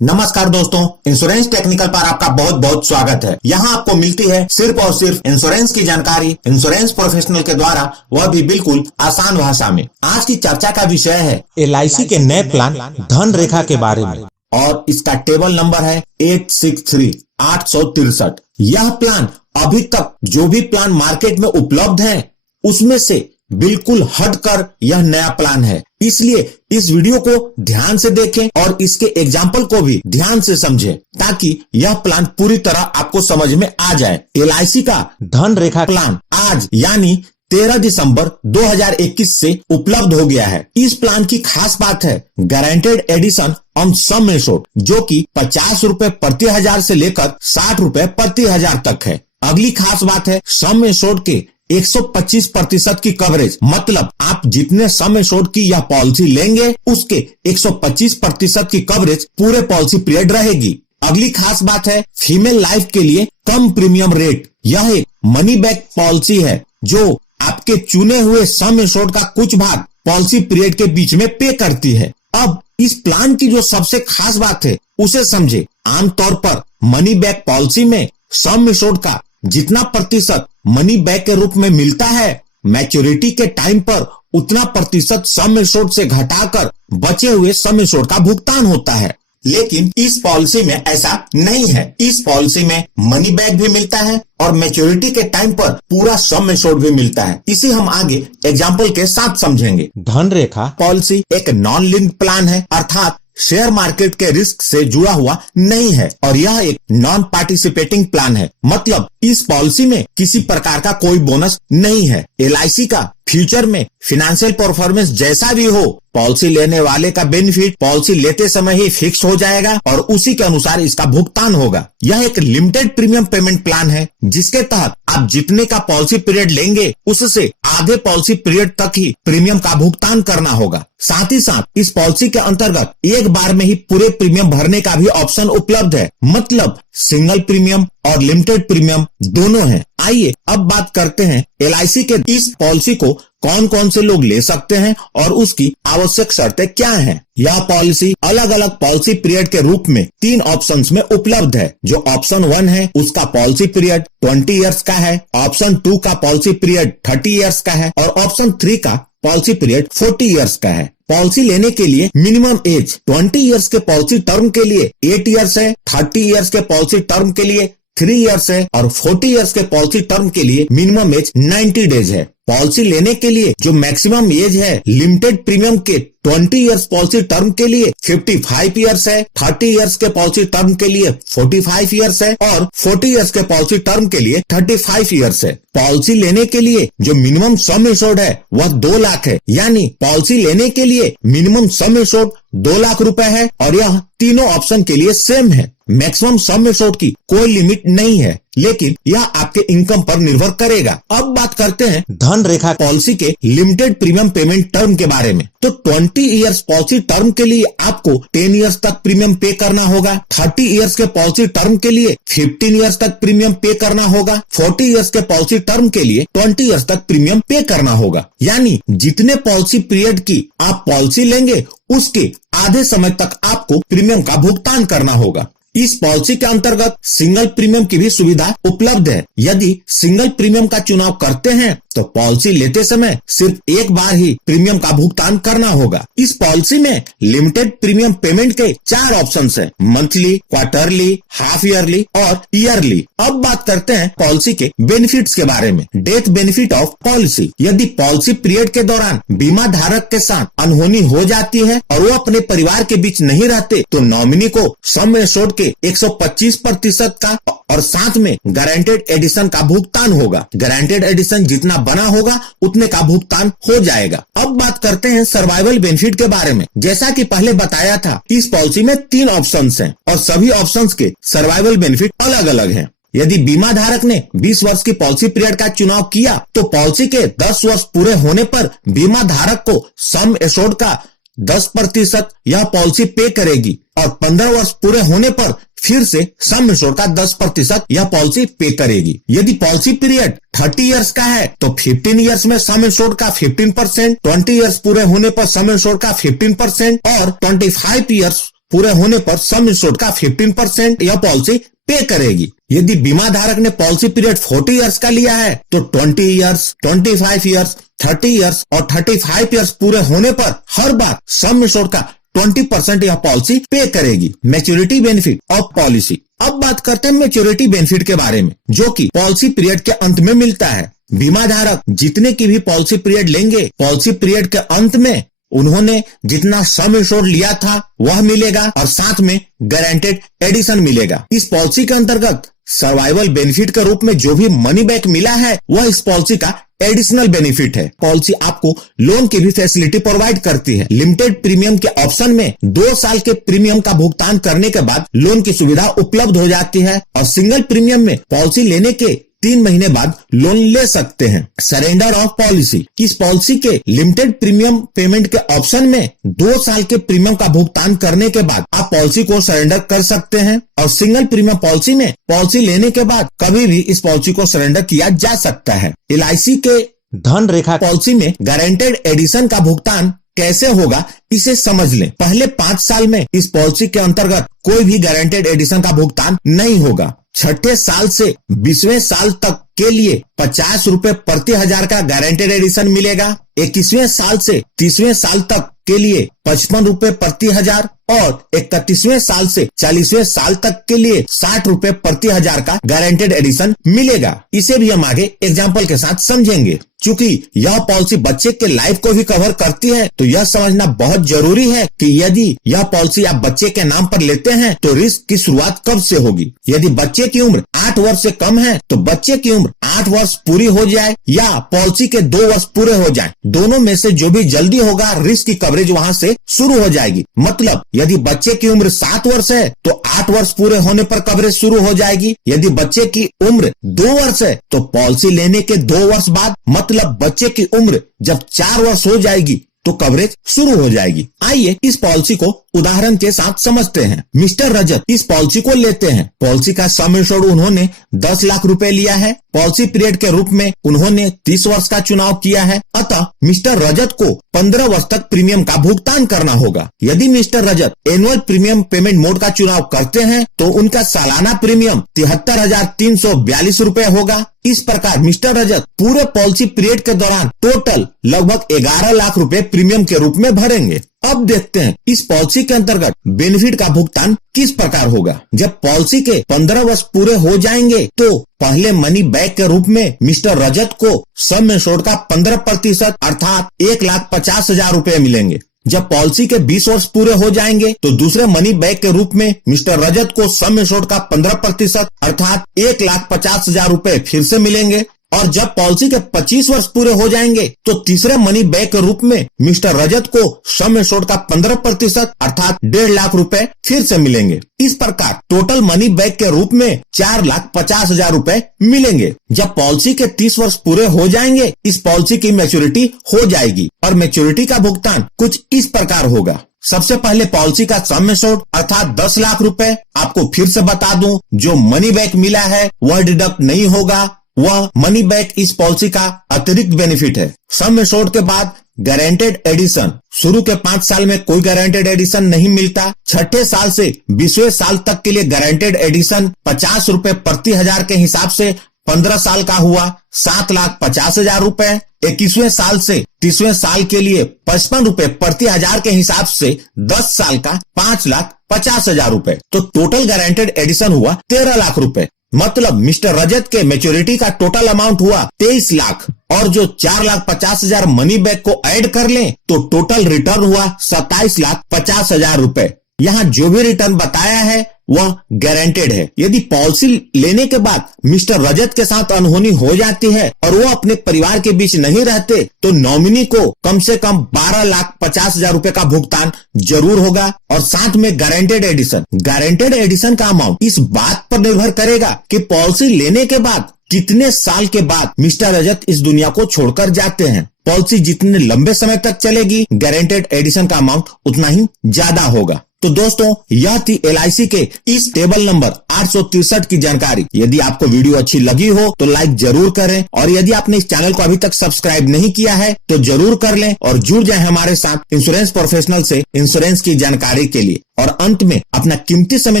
नमस्कार दोस्तों, insurance technical पर आपका बहुत बहुत स्वागत है। यहाँ आपको मिलती है सिर्फ और सिर्फ इंश्योरेंस की जानकारी इंश्योरेंस प्रोफेशनल के द्वारा, वह भी बिल्कुल आसान भाषा में। आज की चर्चा का विषय है LIC के नए प्लान धन रेखा के बारे में और इसका टेबल नंबर है 863। यह प्लान अभी तक जो भी प्लान मार्केट में उपलब्ध है उसमें से बिल्कुल हटकर यह नया प्लान है। इसलिए इस वीडियो को ध्यान से देखें और इसके एग्जाम्पल को भी ध्यान से समझें ताकि यह प्लान पूरी तरह आपको समझ में आ जाए। LIC का धन रेखा प्लान आज यानी 13 दिसंबर 2021 से उपलब्ध हो गया है। इस प्लान की खास बात है guaranteed addition on sum assured, जो कि 50 रुपए प्रति हजार से लेकर 60 रुपए प्रति हजार तक है। अगली खास बात है सम एश्योर्ड के 125% की कवरेज, मतलब आप जितने सम एश्योर्ड की यह पॉलिसी लेंगे उसके 125% की कवरेज पूरे पॉलिसी पीरियड रहेगी। अगली खास बात है फीमेल लाइफ के लिए कम प्रीमियम रेट। यह एक मनी बैक पॉलिसी है जो आपके चुने हुए सम एश्योर्ड का कुछ भाग पॉलिसी पीरियड के बीच में पे करती है। अब इस प्लान की जो सबसे खास बात है उसे समझे। आमतौर पर मनी बैक पॉलिसी में सम एश्योर्ड का जितना प्रतिशत मनी बैक के रूप में मिलता है, मैच्योरिटी के टाइम पर उतना प्रतिशत सम एश्योर्ड से घटाकर बचे हुए सम एश्योर्ड का भुगतान होता है। लेकिन इस पॉलिसी में ऐसा नहीं है। इस पॉलिसी में मनी बैक भी मिलता है और मैच्योरिटी के टाइम पर पूरा सम एश्योर्ड भी मिलता है। इसे हम आगे एग्जाम्पल के साथ समझेंगे। धन रेखा पॉलिसी एक नॉन लिंक्ड प्लान है, अर्थात शेयर मार्केट के रिस्क से जुड़ा हुआ नहीं है और यह एक नॉन पार्टिसिपेटिंग प्लान है, मतलब इस पॉलिसी में किसी प्रकार का कोई बोनस नहीं है। LIC का फ्यूचर में फिनेंशियल परफॉर्मेंस जैसा भी हो, पॉलिसी लेने वाले का बेनिफिट पॉलिसी लेते समय ही फिक्स हो जाएगा और उसी के अनुसार इसका भुगतान होगा। यह एक लिमिटेड प्रीमियम पेमेंट प्लान है जिसके तहत आप जितने का पॉलिसी पीरियड लेंगे उससे आधे पॉलिसी पीरियड तक ही प्रीमियम का भुगतान करना होगा। साथ ही साथ इस पॉलिसी के अंतर्गत एक बार में ही पूरे प्रीमियम भरने का भी ऑप्शन उपलब्ध है, मतलब सिंगल प्रीमियम और लिमिटेड प्रीमियम दोनों हैं। आइए अब बात करते हैं LIC के इस पॉलिसी को कौन कौन से लोग ले सकते हैं और उसकी आवश्यक शर्तें क्या हैं। यह पॉलिसी अलग अलग पॉलिसी पीरियड के रूप में 3 ऑप्शंस में उपलब्ध है। जो ऑप्शन 1 है उसका पॉलिसी पीरियड 20 इयर्स का है, ऑप्शन 2 का पॉलिसी पीरियड 30 इयर्स का है और ऑप्शन 3 का पॉलिसी पीरियड 40 इयर्स का है। पॉलिसी लेने के लिए मिनिमम एज 20 इयर्स के पॉलिसी टर्म के लिए 8 इयर्स है, 30 इयर्स के पॉलिसी टर्म के लिए 3 इयर्स है और 40 इयर्स के पॉलिसी टर्म के लिए मिनिमम एज 90 डेज है। पॉलिसी लेने के लिए जो मैक्सिमम एज है लिमिटेड प्रीमियम के 20 इयर्स पॉलिसी टर्म के लिए 55 इयर्स है, 30 इयर्स के पॉलिसी टर्म के लिए 45 इयर्स है और 40 इयर्स के पॉलिसी टर्म के लिए 35 इयर्स है। पॉलिसी लेने के लिए जो मिनिमम सम एश्योर्ड है वह 2 लाख है, यानी पॉलिसी लेने के लिए मिनिमम सम एश्योर्ड 2 लाख रुपए है और यह तीनों ऑप्शन के लिए सेम है। मैक्सिमम सम एश्योर्ड की कोई लिमिट नहीं है, लेकिन यह आपके इनकम पर निर्भर करेगा। अब बात करते हैं धन रेखा पॉलिसी के लिमिटेड प्रीमियम पेमेंट टर्म के बारे में। तो 20 इयर्स पॉलिसी टर्म के लिए आपको 10 इयर्स तक प्रीमियम पे करना होगा, 30 इयर्स के पॉलिसी टर्म के लिए 15 इयर्स तक प्रीमियम पे करना होगा, 40 इयर्स के पॉलिसी टर्म के लिए 20 इयर्स तक प्रीमियम पे करना होगा। यानी जितने पॉलिसी पीरियड की आप पॉलिसी लेंगे उसके आधे समय तक आपको प्रीमियम का भुगतान करना होगा। इस पॉलिसी के अंतर्गत सिंगल प्रीमियम की भी सुविधा उपलब्ध है। यदि सिंगल प्रीमियम का चुनाव करते हैं तो पॉलिसी लेते समय सिर्फ एक बार ही प्रीमियम का भुगतान करना होगा। इस पॉलिसी में लिमिटेड प्रीमियम पेमेंट के 4 ऑप्शंस हैं, मंथली, क्वार्टरली, हाफ ईयरली और ईयरली। अब बात करते हैं पॉलिसी के बेनिफिट्स के बारे में। Death benefit of policy. यदि पॉलिसी पीरियड के दौरान बीमा धारक के साथ अनहोनी हो जाती है और वो अपने परिवार के बीच नहीं रहते तो नॉमिनी को सम एश्योर्ड के 125% का और साथ में गारंटेड एडिशन का भुगतान होगा। गारंटेड एडिशन जितना बना होगा उतने का भुगतान हो जाएगा। अब बात करते हैं सर्वाइवल बेनिफिट के बारे में। जैसा कि पहले बताया था, इस पॉलिसी में 3 ऑप्शंस हैं और सभी ऑप्शंस के सर्वाइवल बेनिफिट अलग अलग हैं। यदि बीमा धारक ने 20 वर्ष की पॉलिसी पीरियड का चुनाव किया तो पॉलिसी के 10 वर्ष पूरे होने पर बीमा धारक को सम एश्योर्ड का 10% यह पॉलिसी पे करेगी और 15 वर्ष पूरे होने पर फिर से सम एश्योर्ड का 10% यह पॉलिसी पे करेगी। यदि पॉलिसी पीरियड 30 इयर्स का है तो 15 इयर्स में सम एश्योर्ड का 15%, 20 इयर्स पूरे होने पर सम एश्योर्ड का 15% और 25 इयर्स पूरे होने पर सम इंश्योर्ड का 15% यह पॉलिसी पे करेगी। यदि बीमा धारक ने पॉलिसी पीरियड 40 इयर्स का लिया है तो 20 इयर्स, 25 इयर्स, 30 इयर्स और 35 इयर्स पूरे होने पर हर बार सम इंश्योर्ड का 20% यह पॉलिसी पे करेगी। Maturity benefit of policy. अब बात करते हैं मैच्योरिटी बेनिफिट के बारे में, जो कि पॉलिसी पीरियड के अंत में मिलता है। बीमा धारक जितने की भी पॉलिसी पीरियड लेंगे, पॉलिसी पीरियड के अंत में उन्होंने जितना सम इंश्योर्ड लिया था वह मिलेगा और साथ में गारंटेड एडिशन मिलेगा। इस पॉलिसी के अंतर्गत सर्वाइवल बेनिफिट के रूप में जो भी मनी बैक मिला है वह इस पॉलिसी का एडिशनल बेनिफिट है। पॉलिसी आपको लोन की भी फैसिलिटी प्रोवाइड करती है। लिमिटेड प्रीमियम के ऑप्शन में 2 साल के प्रीमियम का भुगतान करने के बाद लोन की सुविधा उपलब्ध हो जाती है और सिंगल प्रीमियम में पॉलिसी लेने के 3 महीने बाद लोन ले सकते हैं। Surrender of policy. इस पॉलिसी के लिमिटेड प्रीमियम पेमेंट के ऑप्शन में 2 साल के प्रीमियम का भुगतान करने के बाद आप पॉलिसी को सरेंडर कर सकते हैं और सिंगल प्रीमियम पॉलिसी में पॉलिसी लेने के बाद कभी भी इस पॉलिसी को सरेंडर किया जा सकता है। LIC के धन रेखा पॉलिसी में गारंटेड एडिशन का भुगतान कैसे होगा इसे समझ लें। पहले 5 साल में इस पॉलिसी के अंतर्गत कोई भी गारंटेड एडिशन का भुगतान नहीं होगा। 6ठे साल से 20वें साल तक के लिए 50 रुपए प्रति हजार का गारंटेड एडिशन मिलेगा। 21वें साल से 30वें साल तक के लिए 55 रुपए प्रति हजार और 31वें साल से 40वें साल तक के लिए 60 रुपए प्रति हजार का गारंटेड एडिशन मिलेगा। इसे भी हम आगे एग्जाम्पल के साथ समझेंगे। चूंकि यह पॉलिसी बच्चे के लाइफ को भी कवर करती है तो यह समझना बहुत जरूरी है कि यदि यह पॉलिसी आप बच्चे के नाम पर लेते हैं तो रिस्क की शुरुआत कब से होगी। यदि बच्चे की उम्र 8 वर्ष से कम है तो बच्चे की उम्र 8 वर्ष पूरी हो जाए या पॉलिसी के 2 वर्ष पूरे हो जाएं, दोनों में से जो भी जल्दी होगा रिस्क की कवरेज वहां से शुरू हो जाएगी। मतलब यदि बच्चे की उम्र 7 वर्ष है तो 8 वर्ष पूरे होने पर कवरेज शुरू हो जाएगी। यदि बच्चे की उम्र 2 वर्ष है तो पॉलिसी लेने के 2 वर्ष बाद, मतलब बच्चे की उम्र जब 4 वर्ष हो जाएगी तो कवरेज शुरू हो जाएगी। आइए इस पॉलिसी को उदाहरण के साथ समझते हैं। मिस्टर रजत इस पॉलिसी को लेते हैं। पॉलिसी का सम इंश्योर्ड उन्होंने 10 लाख रुपए लिया है। पॉलिसी पीरियड के रूप में उन्होंने 30 वर्ष का चुनाव किया है। अतः मिस्टर रजत को 15 वर्ष तक प्रीमियम का भुगतान करना होगा। यदि मिस्टर रजत एनुअल प्रीमियम पेमेंट मोड का चुनाव करते हैं तो उनका सालाना प्रीमियम 73,342 रुपए होगा। इस प्रकार मिस्टर रजत पूरे पॉलिसी पीरियड के दौरान टोटल लगभग 11 लाख रुपए प्रीमियम के रूप में भरेंगे। अब देखते हैं इस पॉलिसी के अंतर्गत बेनिफिट का भुगतान किस प्रकार होगा। जब पॉलिसी के 15 वर्ष पूरे हो जाएंगे तो पहले मनी बैक के रूप में मिस्टर रजत को सम इंश्योर्ड का 15% अर्थात 1,50,000 रुपए मिलेंगे। जब पॉलिसी के 20 वर्ष पूरे हो जाएंगे तो दूसरे मनी बैक के रूप में मिस्टर रजत को सम इंश्योर्ड का 15% अर्थात 1,50,000 रुपए फिर से मिलेंगे। और जब पॉलिसी के 25 वर्ष पूरे हो जाएंगे तो तीसरे मनी बैक के रूप में मिस्टर रजत को सम इंश्योर्ड का 15% अर्थात 1.5 लाख रुपए फिर से मिलेंगे। इस प्रकार टोटल मनी बैक के रूप में 4,50,000 रुपए मिलेंगे। जब पॉलिसी के 30 वर्ष पूरे हो जाएंगे इस पॉलिसी की मैच्योरिटी हो जाएगी और मैच्योरिटी का भुगतान कुछ इस प्रकार होगा। सबसे पहले पॉलिसी का सम इंश्योर्ड अर्थात 10 लाख रुपए। आपको फिर से बता दूं, जो मनी बैक मिला है वह डिडक्ट नहीं होगा, वह मनी बैक इस पॉलिसी का अतिरिक्त बेनिफिट है। सम इंश्योर्ड के बाद गारंटेड एडिशन। शुरू के 5 साल में कोई गारंटेड एडिशन नहीं मिलता। 6ठे साल से 20वें साल तक के लिए गारंटेड एडिशन 50 रुपए प्रति हजार के हिसाब से 15 साल का हुआ 7,50,000 रुपए। 21वें साल से 30वें साल के लिए 55 रुपए प्रति हजार के हिसाब से 10 साल का 5,50,000 रुपए। तो टोटल गारंटेड एडिशन हुआ 13 लाख रुपए। मतलब मिस्टर रजत के मैच्योरिटी का टोटल अमाउंट हुआ 23 लाख और जो 4,50,000 मनी बैक को ऐड कर लें तो टोटल रिटर्न हुआ 27,50,000 रुपए। यहाँ जो भी रिटर्न बताया है वह गारंटेड है। यदि पॉलिसी लेने के बाद मिस्टर रजत के साथ अनहोनी हो जाती है और वो अपने परिवार के बीच नहीं रहते तो नॉमिनी को कम से कम 12,50,000 रुपए का भुगतान जरूर होगा और साथ में गारंटेड एडिशन। गारंटेड एडिशन का अमाउंट इस बात पर निर्भर करेगा कि पॉलिसी लेने के बाद कितने साल के बाद मिस्टर रजत इस दुनिया को छोड़कर जाते हैं। पॉलिसी जितने लंबे समय तक चलेगी गारंटेड एडिशन का अमाउंट उतना ही ज्यादा होगा। तो दोस्तों यह थी LIC के इस टेबल नंबर 863 की जानकारी। यदि आपको वीडियो अच्छी लगी हो तो लाइक जरूर करें, और यदि आपने इस चैनल को अभी तक सब्सक्राइब नहीं किया है तो जरूर कर लें और जुड़ जाए हमारे साथ इंश्योरेंस प्रोफेशनल से इंश्योरेंस की जानकारी के लिए। और अंत में अपना कीमती समय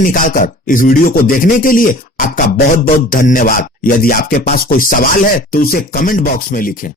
निकालकर इस वीडियो को देखने के लिए आपका बहुत बहुत धन्यवाद। यदि आपके पास कोई सवाल है तो उसे कमेंट बॉक्स में लिखें।